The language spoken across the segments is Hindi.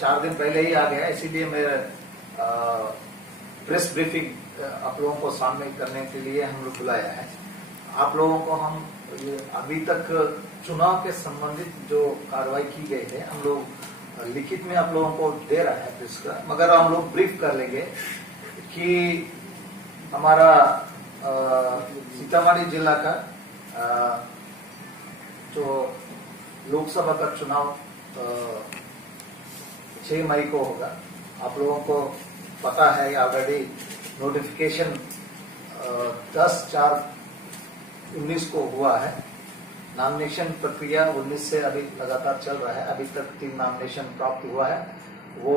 4 दिन पहले ही आ गया, इसीलिए मेरे प्रेस ब्रीफिंग आप लोगों को सामने करने के लिए हम लोग बुलाया है। आप लोगों को हम अभी तक चुनाव के संबंधित जो कार्रवाई की गई है हम लोग लिखित में आप लोगों को दे रहा है प्रेस का, मगर हम लोग ब्रीफ कर लेंगे कि हमारा सीतामढ़ी जिला का जो लोकसभा का चुनाव 6 मई को होगा। आप लोगों को पता है ऑलरेडी नोटिफिकेशन 10/4/19 को हुआ है। नॉमिनेशन प्रक्रिया 19 से अभी लगातार चल रहा है। अभी तक 3 नॉमिनेशन प्राप्त हुआ है। वो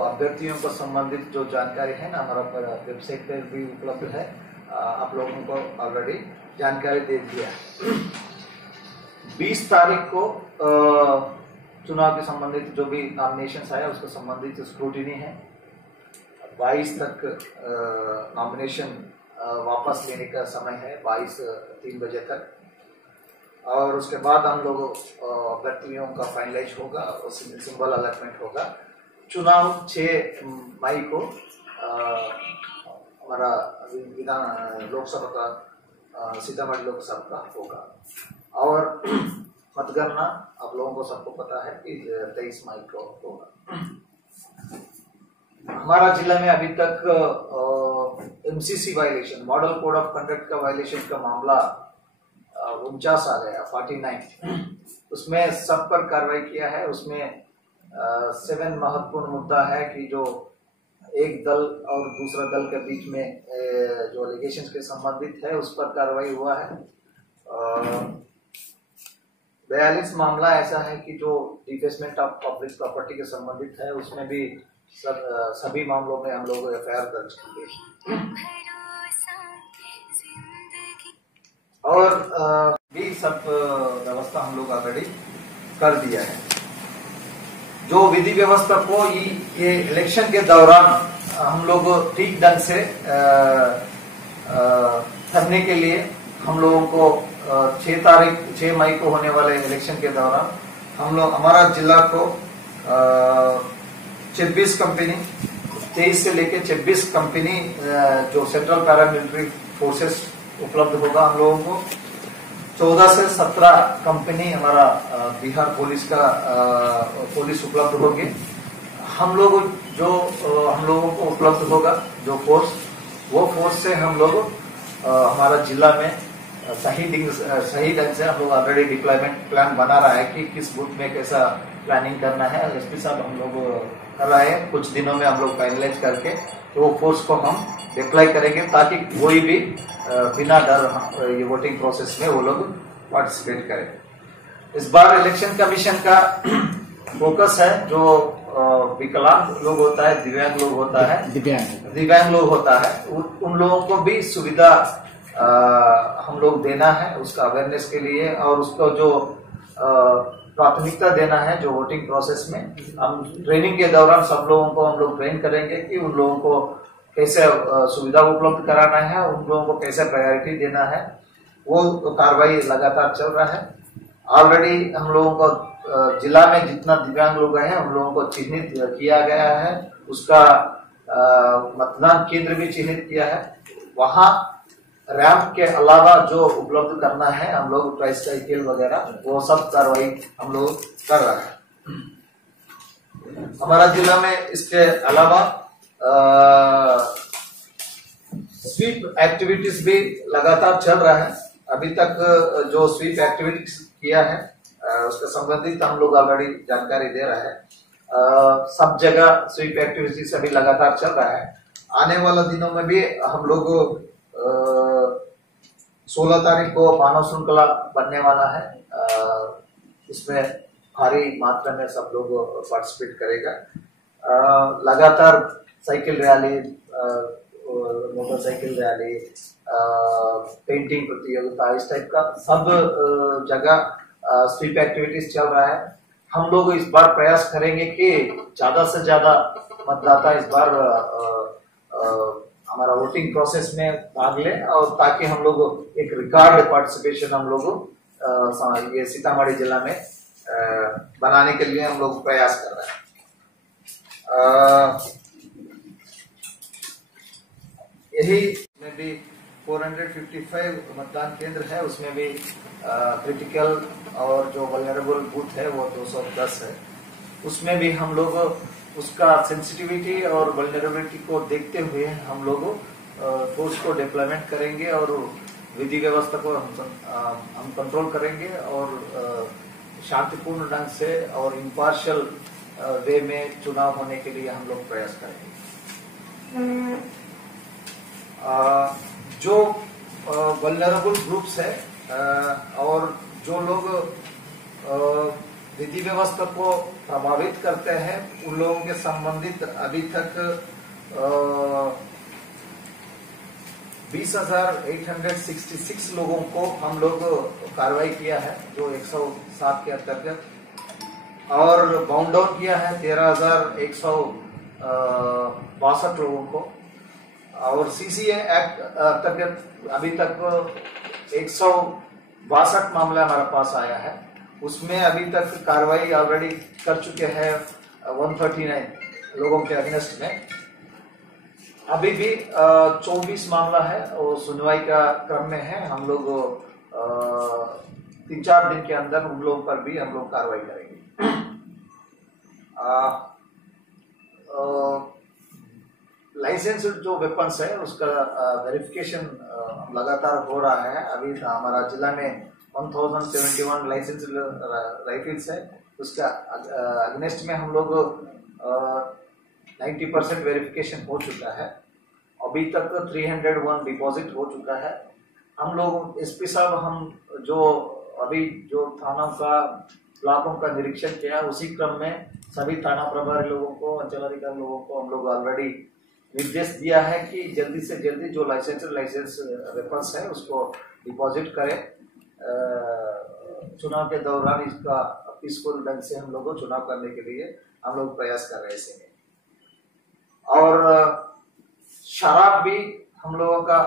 अभ्यर्थियों को संबंधित जो जानकारी है ना हमारा वेबसाइट पर भी उपलब्ध है। आप लोगों को ऑलरेडी जानकारी दे दिया है। 20 तारीख को चुनाव के संबंधित जो भी नॉमिनेशन आया उसके संबंधित स्क्रूटिनी है। 22 तक नॉमिनेशन वापस लेने का समय है, 22-3 बजे तक। और उसके बाद हम लोग अभ्यर्थियों का फाइनलाइज होगा और सिंबल अलॉटमेंट होगा। चुनाव 6 मई को हमारा विधान लोकसभा का सीतामढ़ी लोकसभा का होगा। और मतगणना आप लोगों को सबको पता है कि 23 मई को होगा। हमारा जिला में अभी तक MCC violation, model code of conduct का वायलेशन का मामला 49 आ गया, 49। उसमें सब पर कार्रवाई किया है। उसमें 7 महत्वपूर्ण मुद्दा है कि जो एक दल और दूसरा दल के बीच में जो एलिगेशंस के संबंधित है उस पर कार्रवाई हुआ है। 42 मामला ऐसा है कि जो डिफेसमेंट ऑफ पब्लिक प्रॉपर्टी के संबंधित है, उसमें भी सभी मामलों में हम लोग FIR दर्ज किए और भी सब व्यवस्था हम लोग ऑलरेडी कर दिया है। जो विधि व्यवस्था को ये इलेक्शन के दौरान हम लोग ठीक ढंग से करने के लिए हम लोगों को 6 मई को होने वाले इलेक्शन के दौरान हम लोग हमारा जिला को 26 कंपनी 23 से लेके 26 कंपनी जो सेंट्रल पैरामिलिट्री फोर्सेस उपलब्ध होगा हम लोगों को। 14 से 17 कंपनी हमारा बिहार पुलिस का पुलिस उपलब्ध होगी। हम लोग जो हम लोगों को उपलब्ध होगा जो फोर्स, वो फोर्स से हम लोग हमारा जिला में सही ढंग से हम लोग ऑलरेडी डिप्लॉयमेंट प्लान बना रहा है कि किस बूथ में कैसा प्लानिंग करना है। SP साहब हम लोग कर रहे हैं। कुछ दिनों में हम लोग फाइनलाइज करके तो वो फोर्स को हम डिप्लॉय करेंगे ताकि कोई भी बिना डर ये वोटिंग प्रोसेस में वो लोग पार्टिसिपेट करें। इस बार इलेक्शन कमीशन का फोकस है जो विकलांग लोग होता है, दिव्यांग लोग होता है, दिव्यांग लोग होता है, उन लोगों को भी सुविधा हम लोग देना है उसका अवेयरनेस के लिए। और उसको जो प्राथमिकता देना है जो वोटिंग प्रोसेस में हम ट्रेनिंग के दौरान सब लोगों को हम लोग ट्रेन करेंगे कि उन लोगों को कैसे सुविधा उपलब्ध कराना है, उन लोगों को कैसे प्रायोरिटी देना है। वो कार्रवाई लगातार चल रहा है। ऑलरेडी हम लोगों को जिला में जितना दिव्यांग लोग हैं उन लोगों को चिन्हित किया गया है। उसका मतदान केंद्र भी चिन्हित किया है। वहां रैंप के अलावा जो उपलब्ध करना है हम लोग ट्राइसाइकिल वगैरह वो सब कार्रवाई हम लोग कर रहे हैं। हमारा जिला में इसके अलावा स्वीप एक्टिविटीज भी लगातार चल रहा है। अभी तक जो स्वीप एक्टिविटीज किया है उसके संबंधित हम लोग ऑलरेडी जानकारी दे रहा है। सब जगह स्वीप एक्टिविटीज अभी लगातार चल रहा है। आने वाला दिनों में भी हम लोग 16 तारीख को मानव श्रृंखला बनने वाला है। इसमें भारी मात्रा में सब लोग पार्टिसिपेट करेगा। लगातार cycle rally, motorcycle rally, painting प्रतियोगिता, इस टाइप का सब जगह स्वीप एक्टिविटीज चल रहा है। हम लोग इस बार प्रयास करेंगे कि ज्यादा से ज्यादा मतदाता इस बार हमारा वोटिंग प्रोसेस में भाग ले और ताकि हम लोग एक रिकॉर्ड पार्टिसिपेशन हम लोग ये सीतामढ़ी जिला में बनाने के लिए हम लोग प्रयास कर रहे हैं। यही में भी 455 मतदान केंद्र है, उसमें भी क्रिटिकल और जो वल्नरेबल बूथ है वो 210 है। उसमें भी हम लोग उसका सेंसिटिविटी और वल्नरेबिलिटी को देखते हुए हम लोग फोर्स को डिप्लॉयमेंट करेंगे और विधि व्यवस्था को हम कंट्रोल करेंगे और शांतिपूर्ण ढंग से और इम्पार्शियल वे में चुनाव होने के लिए हम लोग प्रयास करेंगे। जो वल्नरेबल ग्रुप्स है और जो लोग विधि व्यवस्था को प्रभावित करते हैं उन लोगों के संबंधित अभी तक 20,866 लोगों को हम लोग कार्रवाई किया है जो 107 के अंतर्गत, और बाउंड डाउन किया है 13,162 लोगों को, और सीसीए एक्ट अंतर्गत अभी तक 162 मामला हमारे पास आया है। उसमें अभी तक कार्रवाई ऑलरेडी कर चुके हैं 139 लोगों के अगेंस्ट में। अभी भी 24 मामला है और सुनवाई का क्रम में है। हम लोग 3-4 दिन के अंदर उन लोगों पर भी हम लोग कार्रवाई करेंगे। लाइसेंस जो वेपन्स है उसका वेरिफिकेशन लगातार हो रहा है। अभी हमारा जिला में 1071 लाइसेंस राइफल्स है, उसका अगेंस्ट में हम लोग 90% वेरिफिकेशन हो चुका है। अभी तक 301 डिपॉजिट हो चुका है। हम लोग एसपी साहब हम जो अभी जो थानों का ब्लॉकों का निरीक्षण किया उसी क्रम में सभी थाना प्रभारी लोगों को, अंचलाधिकारी लोगों को हम लोग ऑलरेडी निर्देश दिया है कि जल्दी से जल्दी जो लाइसेंस वेपन्स है उसको डिपॉजिट करें। चुनाव के दौरान इसका पीसफुल ढंग से हम लोग को चुनाव करने के लिए हम लोग प्रयास कर रहे हैं। और शराब भी हम लोगों का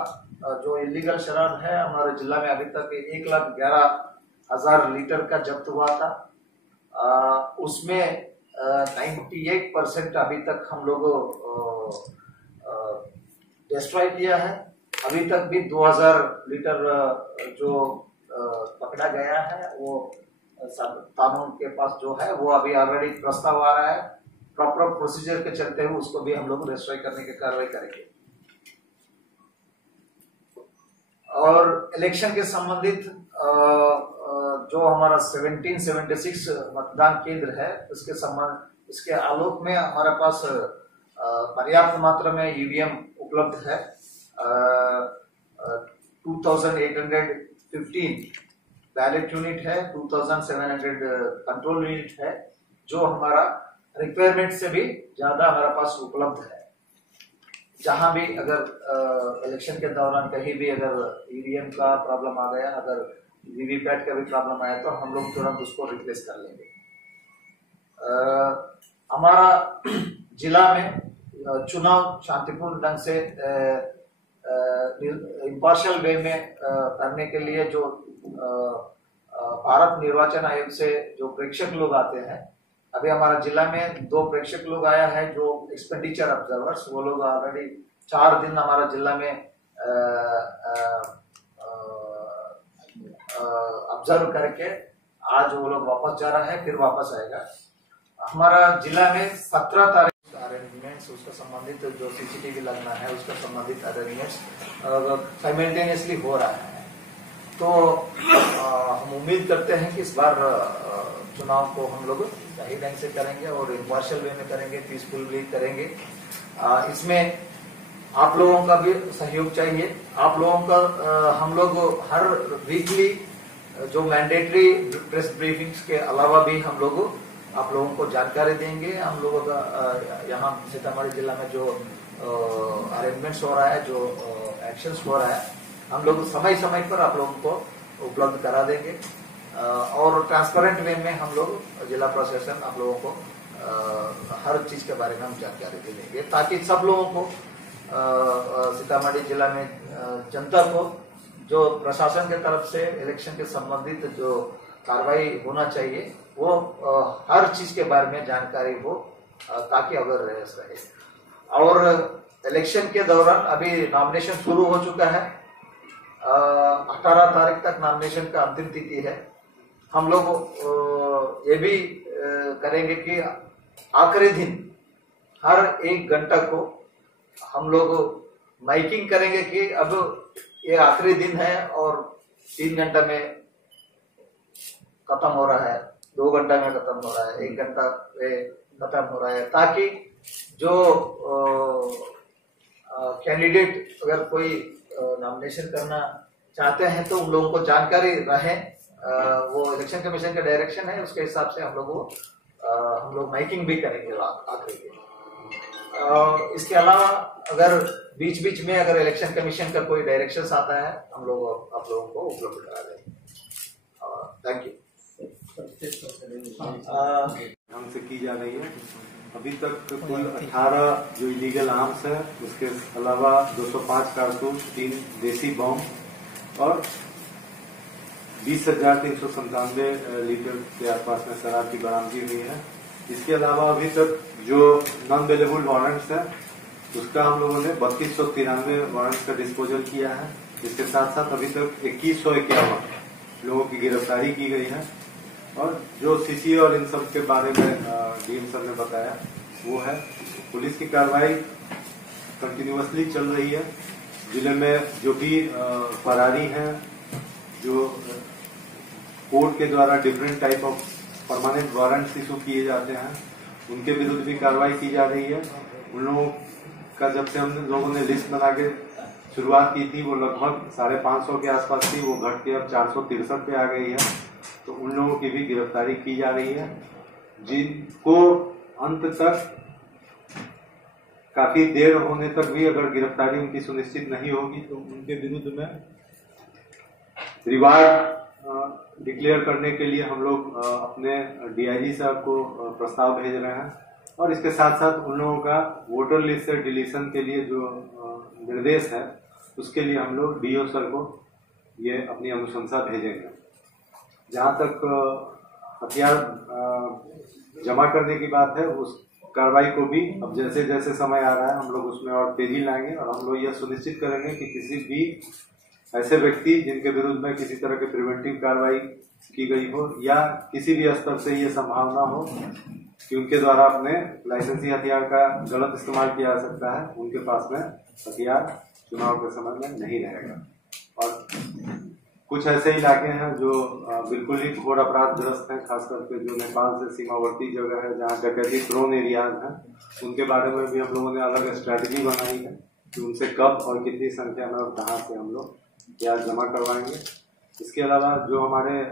जो इलीगल शराब है हमारे जिला में अभी तक 1,11,000 लीटर का जब्त हुआ था। उसमें 98% अभी तक हम लोग डिस्ट्रॉय किया है। अभी तक भी 2,000 लीटर जो पकड़ा गया है वो कानून के पास जो है वो अभी ऑलरेडी प्रस्ताव आ रहा है। प्रॉपर प्रोसीजर के चलते हुए उसको भी हम लोग डिस्ट्रॉय करने की कार्रवाई करेंगे। और इलेक्शन के संबंधित जो हमारा 1776 मतदान केंद्र है उसके आलोक में हमारे पास पर्याप्त मात्रा में ईवीएम उपलब्ध है। 2,815 बैलेट यूनिट है, 2,700 कंट्रोल यूनिट है, जो हमारा रिक्वायरमेंट से भी ज्यादा हमारे पास उपलब्ध है। जहां भी अगर इलेक्शन के दौरान कहीं भी अगर ईवीएम का प्रॉब्लम आ गया, अगर वीवीपैट का भी प्रॉब्लम आया तो हम लोग तुरंत उसको रिप्लेस कर लेंगे। हमारा जिला में चुनाव शांतिपूर्ण ढंग से इम्पार्शियल वे में करने के लिए जो भारत निर्वाचन आयोग से जो प्रेक्षक लोग आते हैं, अभी हमारा जिला में 2 प्रेक्षक लोग आया है जो एक्सपेंडिचर ऑब्जर्वर्स, वो लोग ऑलरेडी 4 दिन हमारा जिला में ऑब्जर्व करके आज वो लोग वापस जा रहा है, फिर वापस आएगा। हमारा जिला में 17 तारीख अरेंजमेंट्स उसका संबंधित जो सीसीटीवी लगना है उसका संबंधित अरेंजमेंट्स साइमल्टेनियसली हो रहा है। तो हम उम्मीद करते हैं कि इस बार चुनाव को हम लोग सही ढंग से करेंगे और इम्पार्शियल वे में करेंगे, पीसफुली करेंगे। इसमें आप लोगों का भी सहयोग चाहिए। आप लोगों का हम लोग हर वीकली जो मैंडेटरी प्रेस ब्रीफिंग्स के अलावा भी हम लोग आप लोगों को जानकारी देंगे। हम लोगों का यहाँ सीतामढ़ी जिला में जो अरेंजमेंट्स हो रहा है, जो एक्शंस हो रहा है, हम लोग समय समय पर आप लोगों को उपलब्ध करा देंगे और ट्रांसपेरेंट वे में हम लोग जिला प्रशासन आप लोगों को हर चीज के बारे में हम जानकारी दे देंगे, ताकि सब लोगों को सीतामढ़ी जिला में जनता को जो प्रशासन के तरफ से इलेक्शन के संबंधित जो कार्रवाई होना चाहिए वो हर चीज के बारे में जानकारी हो ताकि अवेयरनेस रहे। और इलेक्शन के दौरान अभी नॉमिनेशन शुरू हो चुका है, 18 तारीख तक नॉमिनेशन का अंतिम तिथि है। हम लोग ये भी करेंगे कि आखिरी दिन हर 1 घंटा को हम लोग माइकिंग करेंगे कि अब ये आखिरी दिन है और 3 घंटा में खत्म हो रहा है, 2 घंटा में खत्म हो रहा है, 1 घंटा में खत्म हो रहा है, ताकि जो कैंडिडेट अगर कोई नॉमिनेशन करना चाहते हैं तो उन लोगों को जानकारी रहे। वो इलेक्शन कमीशन का डायरेक्शन है, उसके हिसाब से हम लोग माइकिंग भी करेंगे आखिरी दिन। इसके अलावा अगर बीच बीच में अगर इलेक्शन कमीशन का कोई डायरेक्शन आता है हम लोग आप लोगों को उपलब्ध करा देंगे। Thank you. हमसे की जा रही है। अभी तक कुल 18 जो इलीगल आर्म्स है, उसके अलावा 205 कारतूस, 3 देसी बम और 20,397 लीटर के आसपास में शराब की बरामदगी हुई है। इसके अलावा अभी तक जो नॉन अवेलेबल वारंट्स है उसका हम लोगों ने 3293 वारंट्स का डिस्पोजल किया है। इसके साथ साथ अभी तक 2151 लोगों की गिरफ्तारी की गई है। और जो सीसी और इन सब के बारे में डीएम सर ने बताया वो है, पुलिस की कार्रवाई कंटिन्यूअसली चल रही है। जिले में जो भी फरारी हैं, जो कोर्ट के द्वारा different type of permanent warrants issue किए जाते हैं, उनके विरुद्ध भी कार्रवाई की जा रही है। उन लोगों का जब से हम लोगों ने लिस्ट बना के शुरुआत की थी वो लगभग 550 के आसपास थी, वो घट के अब 463 पे आ गई है। तो उन लोगों की भी गिरफ्तारी की जा रही है। जिनको अंत तक काफी देर होने तक भी अगर गिरफ्तारी उनकी सुनिश्चित नहीं होगी तो उनके विरुद्ध में रिवार्ड डिक्लेयर करने के लिए हम लोग अपने डीआईजी साहब को प्रस्ताव भेज रहे हैं। और इसके साथ साथ उन लोगों का वोटर लिस्ट से डिलीशन के लिए जो निर्देश है उसके लिए हम लोग डीओ सर को ये अपनी अनुशंसा भेजेंगे। जहां तक हथियार जमा करने की बात है, उस कार्रवाई को भी अब जैसे जैसे समय आ रहा है हम लोग उसमें और तेजी लाएंगे और हम लोग यह सुनिश्चित करेंगे कि किसी भी ऐसे व्यक्ति जिनके विरुद्ध में किसी तरह की प्रिवेंटिव कार्रवाई की गई हो या किसी भी स्तर से ये संभावना हो कि उनके द्वारा अपने लाइसेंसी हथियार का गलत इस्तेमाल किया जा सकता है, उनके पास में हथियार चुनाव के समय में नहीं रहेगा। और कुछ ऐसे इलाके हैं जो बिल्कुल ही घोर अपराधग्रस्त हैं, खास करके जो नेपाल से सीमावर्ती जगह है जहाँ डकैती प्रोन एरियाज हैं, उनके बारे में भी हम लोगों ने अलग स्ट्रैटेजी बनाई है कि उनसे कब और कितनी संख्या में और कहाँ से हम लोग हथियार जमा करवाएंगे। इसके अलावा जो हमारे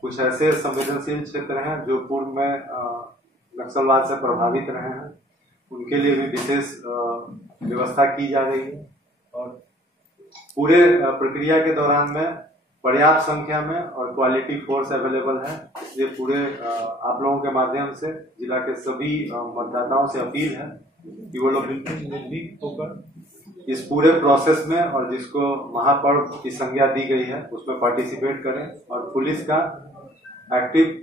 कुछ ऐसे संवेदनशील क्षेत्र हैं जो पूर्व में नक्सलवाद से प्रभावित रहे हैं, उनके लिए भी विशेष व्यवस्था की जा रही है। और पूरे प्रक्रिया के दौरान में पर्याप्त संख्या में और क्वालिटी फोर्स अवेलेबल है। इसलिए पूरे आप लोगों के माध्यम से जिला के सभी मतदाताओं से अपील है कि वो लोग बिल्कुल निर्भीक होकर इस पूरे प्रोसेस में और जिसको महापर्व की संज्ञा दी गई है उसमें पार्टिसिपेट करें और पुलिस का एक्टिव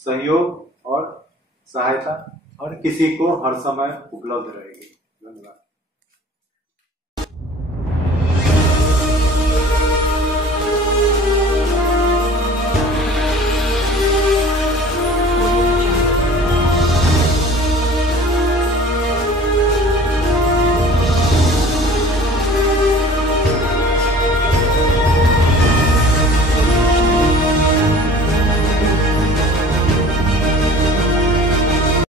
सहयोग और सहायता हर किसी को हर समय उपलब्ध रहेगी।